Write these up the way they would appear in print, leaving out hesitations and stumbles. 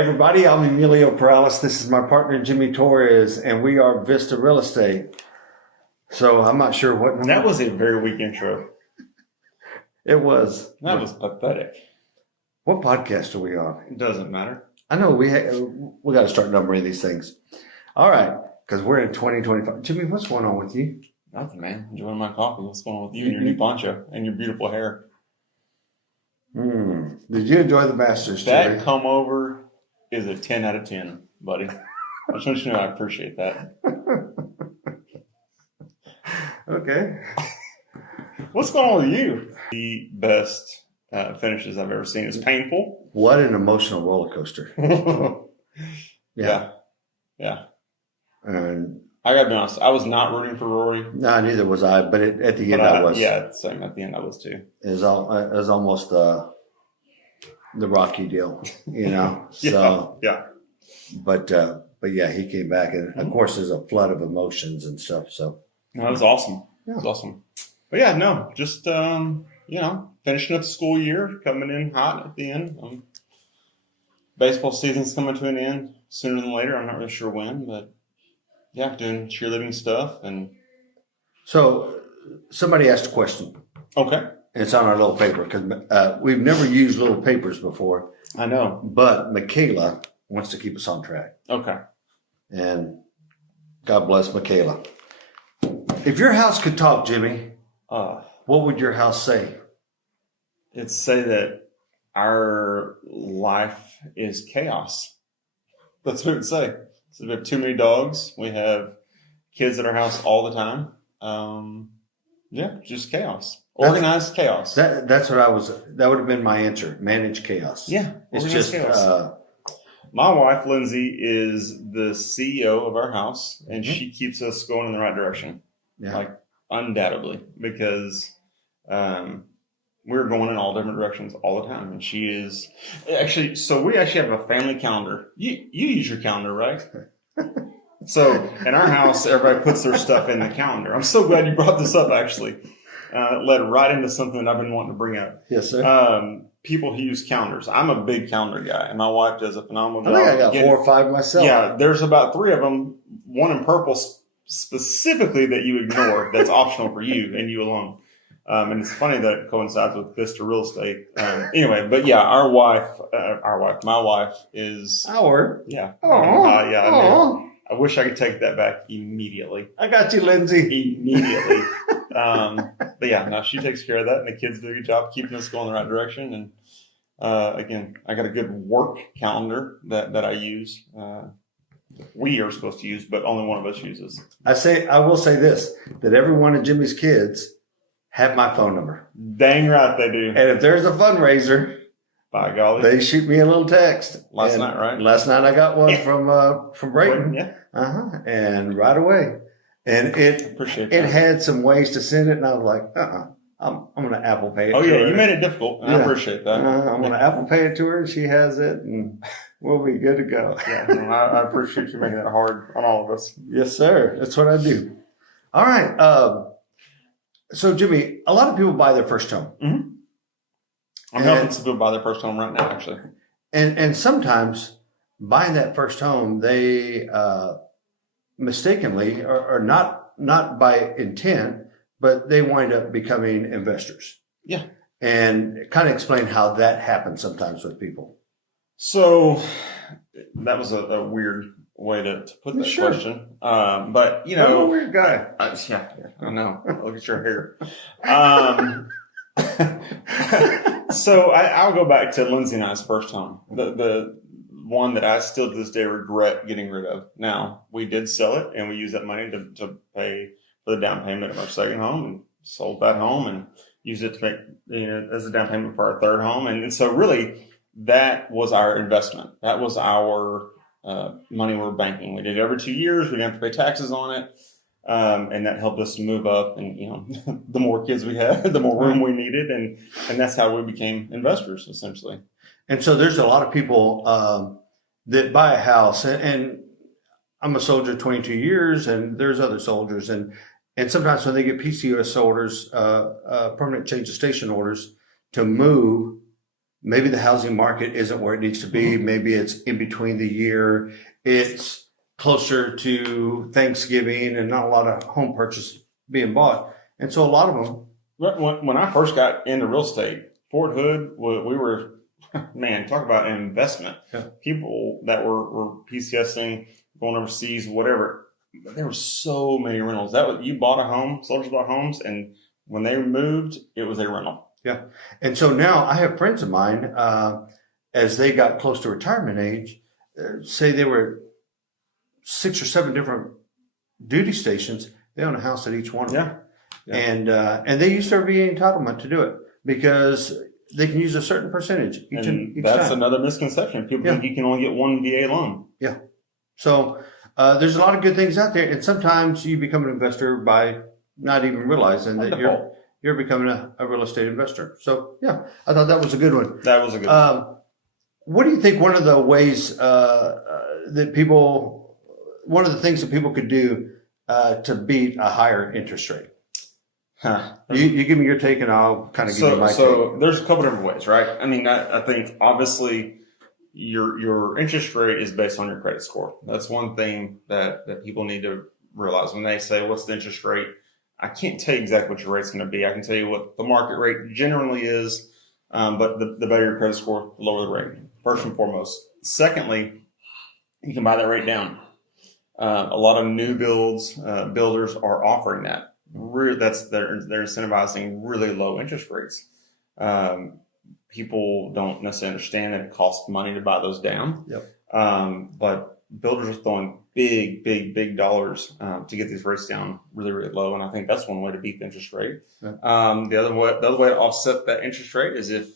everybody, I'm Emilio Perales. This is my partner, Jimmy Torres, and we are Vista Real Estate. So I'm not sure what... That was a very weak intro. It was. That was pathetic. What podcast are we on? It doesn't matter. I know we got to start numbering these things. All right, because we're in 2025. Jimmy, what's going on with you? Nothing, man. Enjoying my coffee. What's going on with you and your new poncho and your beautiful hair? Did you enjoy the Masters, Jimmy? That come over is a 10 out of 10, buddy. I just want you to know I appreciate that. Okay. What's going on with you? The best finishes I've ever seen. It's painful. What an emotional roller coaster. Yeah. And I got to be honest. I was not rooting for Rory. no, neither was I. But at the end, I was. Yeah, same. At the end, I was too. It was almost the Rocky deal, you know. Yeah. But yeah, he came back, and of course, there's a flood of emotions and stuff. So No, it was awesome. Yeah. It was awesome. But yeah, no, just finishing up the school year, coming in hot at the end. Baseball season's coming to an end sooner than later. I'm not really sure when, but yeah, doing cheerleading stuff. And so somebody asked a question. Okay. It's on our little paper because we've never used little papers before. I know. But Michaela wants to keep us on track. Okay. And God bless Michaela. If your house could talk, Jimmy, what would your house say? It'd say that our life is chaos. That's what it would say. So we have too many dogs. We have kids at our house all the time. Just chaos. Organized chaos. That's what that would have been my answer. Manage chaos. Yeah. It's just chaos. My wife, Lindsay, is the CEO of our house, and she keeps us going in the right direction. Yeah. Like, undoubtedly, because we're going in all different directions all the time. And she is actually, so we actually have a family calendar. You use your calendar, right? So in our house, everybody puts their stuff in the calendar. I'm so glad you brought this up, actually. It led right into something that I've been wanting to bring up. Yes, sir. People who use calendars. I'm a big calendar guy, and my wife does a phenomenal job. I think I got 4 or 5 myself. Yeah, there's about 3 of them, one in purple specifically that you ignore, that's optional for you and you alone. And it's funny that it coincides with Vista Real Estate. Anyway, but yeah, my wife is... Our? Yeah. Aww. I wish I could take that back immediately. I got you, Lindsay. Immediately. But yeah, no, she takes care of that, and the kids do a good job keeping us going in the right direction. And again, I got a good work calendar that I use. We are supposed to use, but only one of us uses. I will say this, that every one of Jimmy's kids have my phone number. Dang right they do. And if there's a fundraiser, by golly, they shoot me a little text. Last night, right? Last night I got one from Brayton. Yeah. And right away. And it had some ways to send it, and I was like, I'm going to Apple Pay it to her. You made it difficult, and I appreciate that. I'm going to Apple Pay it to her, and she has it, and we'll be good to go. Yeah, I appreciate you making that hard on all of us. Yes, sir. That's what I do. All right. So, Jimmy, a lot of people buy their first home. Mm-hmm. I'm helping some people buy their first home right now, actually. And sometimes buying that first home, they mistakenly or not by intent, but they wind up becoming investors. Yeah. And kind of explain how that happens sometimes with people. So that was a weird way to put that Sure. question. But, you know. I'm a weird guy. I know. Look at your hair. So I'll go back to Lindsay and I's first home. The one that I still to this day regret getting rid of. Now, we did sell it, and we used that money to pay for the down payment of our second home, and sold that home and used it to make, as a down payment for our third home. And so really, that was our investment. That was our money we were banking. We did it every 2 years. We didn't have to pay taxes on it. And that helped us to move up. And, the more kids we had, the more room we needed. And that's how we became investors, essentially. And so there's a lot of people that buy a house, and I'm a soldier 22 years, and there's other soldiers. And sometimes when they get PCUS orders, permanent change of station orders to move, maybe the housing market isn't where it needs to be. Maybe it's in between the year. It's closer to Thanksgiving and not a lot of home purchase being bought. And so a lot of them. When I first got into real estate, Fort Hood, we were, man, talk about an investment. Yeah. People that were PCSing, going overseas, whatever. There were so many rentals. You bought a home, soldiers bought homes, and when they moved, it was a rental. Yeah. And so now I have friends of mine, as they got close to retirement age, say they were 6 or 7 different duty stations. They own a house at each one of them. Yeah. And they use their VA entitlement to do it because they can use a certain percentage each that's time. Another misconception. People think you can only get one VA loan. Yeah. So there's a lot of good things out there. And sometimes you become an investor by not even realizing that you're becoming a real estate investor. So, yeah, I thought that was a good one. That was a good one. What do you think one of the ways one of the things that people could do to beat a higher interest rate? You give me your take and I'll kind of give you my take. So there's a couple different ways, right? I mean, I think obviously your interest rate is based on your credit score. That's one thing that people need to realize when they say, what's the interest rate? I can't tell you exactly what your rate's going to be. I can tell you what the market rate generally is, but the better your credit score, the lower the rate, first and foremost. Secondly, you can buy that rate down. A lot of new builders are offering that. They're incentivizing really low interest rates. People don't necessarily understand that it costs money to buy those down. Yep. But builders are throwing big dollars to get these rates down really, really low. And I think that's one way to beat the interest rate. Yep. The other way to offset that interest rate is if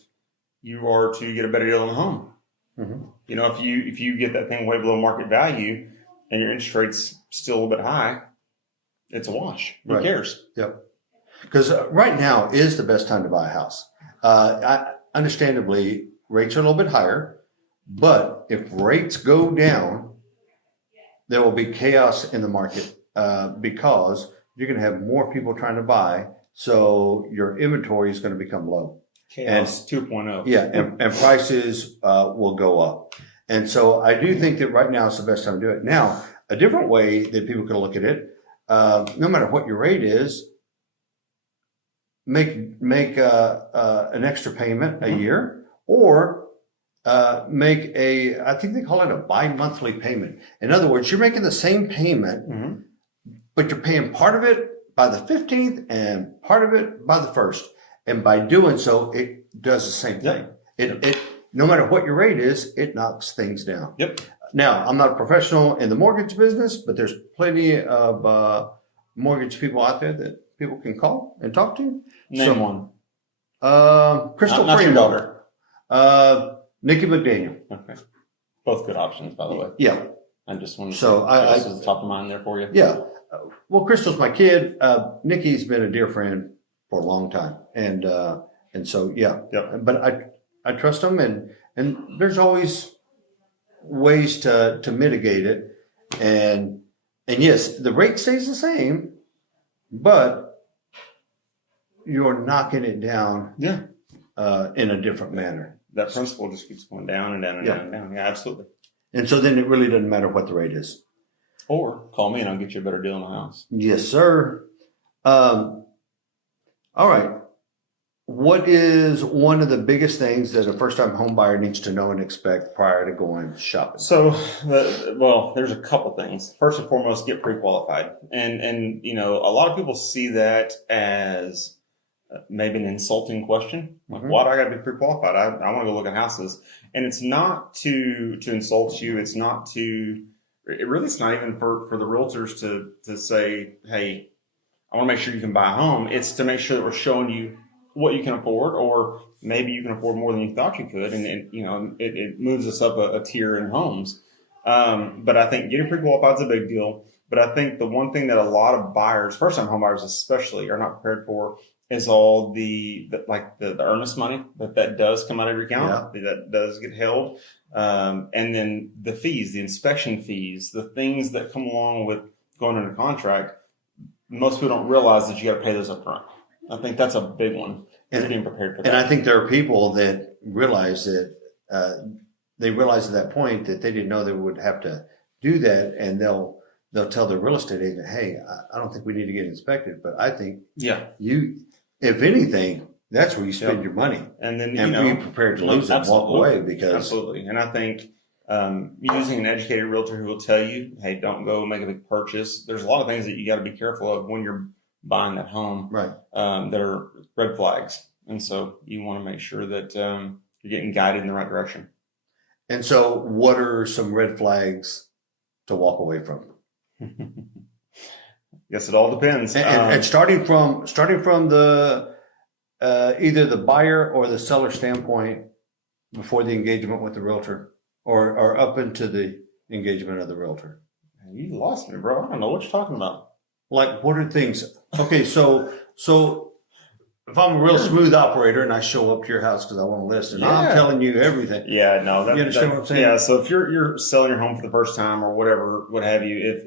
you are to get a better deal on the home. Mm-hmm. You know, if you get that thing way below market value and your interest rate's still a little bit high, it's a wash. Who cares? Yep. Because right now is the best time to buy a house. Understandably, rates are a little bit higher, but if rates go down, there will be chaos in the market because you're going to have more people trying to buy, so your inventory is going to become low. Chaos 2.0. Yeah, and prices will go up. And so I do think that right now is the best time to do it. Now, a different way that people can look at it, no matter what your rate is, make an extra payment a year, or make I think they call it a bi-monthly payment. In other words, you're making the same payment, but you're paying part of it by the 15th and part of it by the 1st. And by doing so, it does the same thing. It no matter what your rate is, it knocks things down. Yep. Now, I'm not a professional in the mortgage business, but there's plenty of mortgage people out there that people can call and talk to. Name one. Crystal not your daughter. Nikki McDaniel. Okay. Both good options, by the way. Yeah. I just wanted to this is top of mind there for you. Yeah. Well, Crystal's my kid. Nikki's been a dear friend for a long time. And so, yeah. Yep. But I trust them, and there's always ways to mitigate it. And yes, the rate stays the same, but you're knocking it down in a different manner. That principal just keeps going down and down and down and down. Yeah, absolutely. And so then it really doesn't matter what the rate is. Or call me and I'll get you a better deal on the house. Yes, sir. All right. What is one of the biggest things that a first-time home buyer needs to know and expect prior to going shopping? So, there's a couple things. First and foremost, get pre-qualified. And you know, a lot of people see that as maybe an insulting question. Like, why do I got to be pre-qualified? I want to go look at houses. And it's not to insult you. It's not it's not even for the realtors to say, hey, I want to make sure you can buy a home. It's to make sure that we're showing you what you can afford, or maybe you can afford more than you thought you could. And you know, it moves us up a tier in homes. But I think getting pre-qualified is a big deal. But I think the one thing that a lot of buyers, first-time home buyers especially, are not prepared for is all the earnest money that does come out of your account, that does get held. And then the fees, the inspection fees, the things that come along with going under contract. Most people don't realize that you got to pay those up front. I think that's a big one. and being prepared for that. And I think there are people that realize that they realize at that point that they didn't know they would have to do that, and they'll tell their real estate agent, "Hey, I don't think we need to get inspected, but I think if anything, that's where you spend your money, and then be prepared to lose it and walk away." Because absolutely, and I think using an educated realtor who will tell you, "Hey, don't go make a big purchase." There's a lot of things that you got to be careful of when you're buying that home, right? That are red flags, and so you want to make sure that you're getting guided in the right direction. And so, what are some red flags to walk away from? Guess it all depends. And starting from the either the buyer or the seller standpoint before the engagement with the realtor, or up into the engagement of the realtor. You lost me, bro. I don't know what you're talking about. Like, what are things? Okay, so if I'm a real smooth operator and I show up to your house because I want to list, and I'm telling you everything. Yeah, no, you understand what I'm saying? Yeah, so if you're selling your home for the first time or whatever, what have you,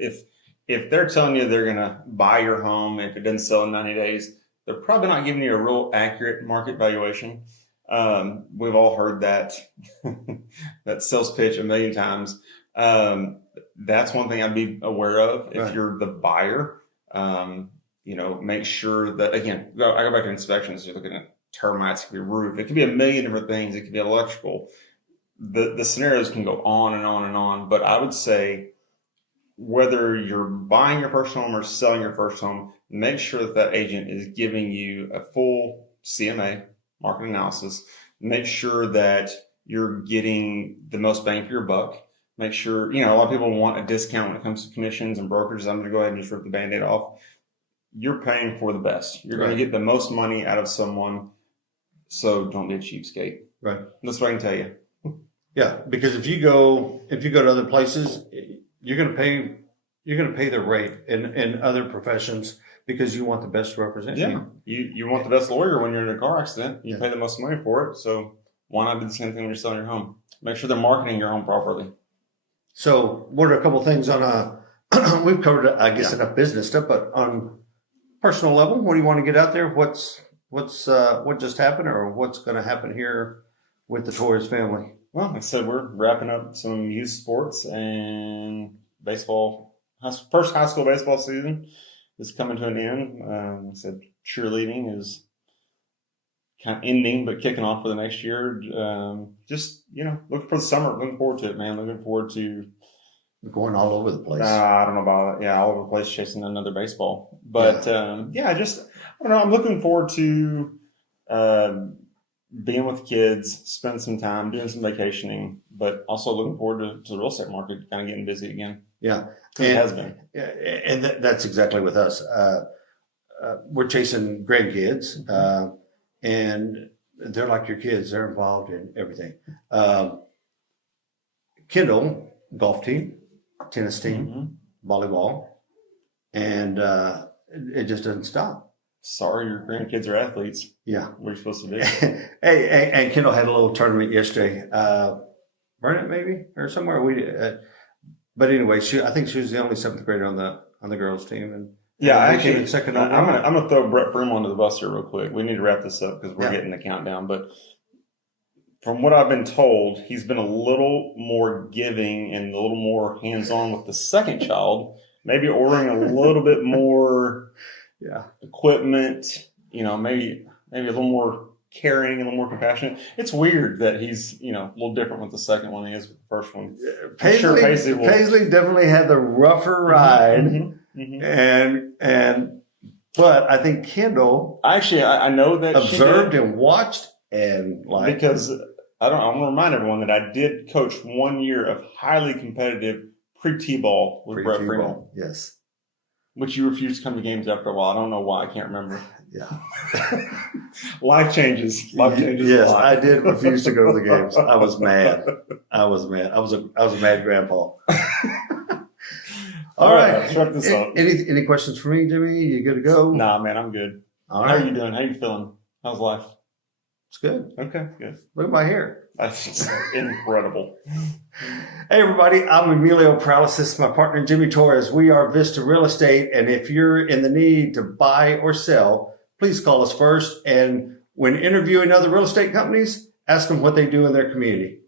if they're telling you they're gonna buy your home if it doesn't sell in 90 days, they're probably not giving you a real accurate market valuation. We've all heard that that sales pitch a million times. That's one thing I'd be aware of if you're the buyer. Make sure that, again, I go back to inspections. You're looking at termites, it could be roof, it could be a million different things. It could be electrical. The scenarios can go on and on and on. But I would say whether you're buying your first home or selling your first home, make sure that agent is giving you a full CMA, market analysis. Make sure that you're getting the most bang for your buck. Make sure, a lot of people want a discount when it comes to commissions and brokers. I'm going to go ahead and just rip the Band-Aid off. You're paying for the best. You're going to get the most money out of someone. So don't be a cheapskate. Right. That's what I can tell you. Yeah, because if you go to other places, you're going to pay the rate in other professions because you want the best to represent you. You want the best lawyer when you're in a car accident. You pay the most money for it. So why not do the same thing when you're selling your home? Make sure they're marketing your home properly. So what are a couple things on we've covered, I guess, enough business stuff, but on personal level, what do you want to get out there? What just happened, or what's going to happen here with the Torres family? Well, like I said, we're wrapping up some youth sports and baseball. First high school baseball season is coming to an end. Like I said, cheerleading is kind of ending, but kicking off for the next year. Just, looking for the summer. Looking forward to it, man. Looking forward to going all over the place. I don't know about it. Yeah, all over the place chasing another baseball. But, I don't know. I'm looking forward to being with kids, spending some time, doing some vacationing, but also looking forward to the real estate market kind of getting busy again. Yeah. It has been. And that's exactly with us. We're chasing grandkids, and they're like your kids. They're involved in everything. Kendall, golf team, tennis team, volleyball, and it just doesn't stop. Sorry, your grandkids are athletes. Yeah. What are you supposed to do? Hey, and Kendall had a little tournament yesterday. Vernon, maybe, or somewhere. But anyway, I think she was the only seventh grader on the girls' team, and I came in second. I'm gonna throw Brett Freeman under the bus here real quick. We need to wrap this up because we're getting the countdown. But from what I've been told, he's been a little more giving and a little more hands-on with the second child. Maybe ordering a little bit more equipment. Maybe a little more caring, a little more compassionate. It's weird that he's, a little different with the second one than he is with the first one. Paisley definitely had the rougher ride, but I think Kendall I know that observed and watched because I'm going to remind everyone that I did coach 1 year of highly competitive pre-T-ball with Brett Freeman. Yes. Which you refused to come to games after a while. I don't know why. I can't remember. Yeah. Life changes. Yes, I did refuse to go to the games. I was mad. I was a mad grandpa. All right. Let's wrap this up. Any questions for me, Jimmy? You good to go? Nah, man, I'm good. All right. How are you doing? How are you feeling? How's life? It's good. Okay, good. Look at my hair. That's incredible. Hey, everybody. I'm Emilio Perales. This is my partner, Jimmy Torres. We are Vista Real Estate. And if you're in the need to buy or sell, please call us first. And when interviewing other real estate companies, ask them what they do in their community.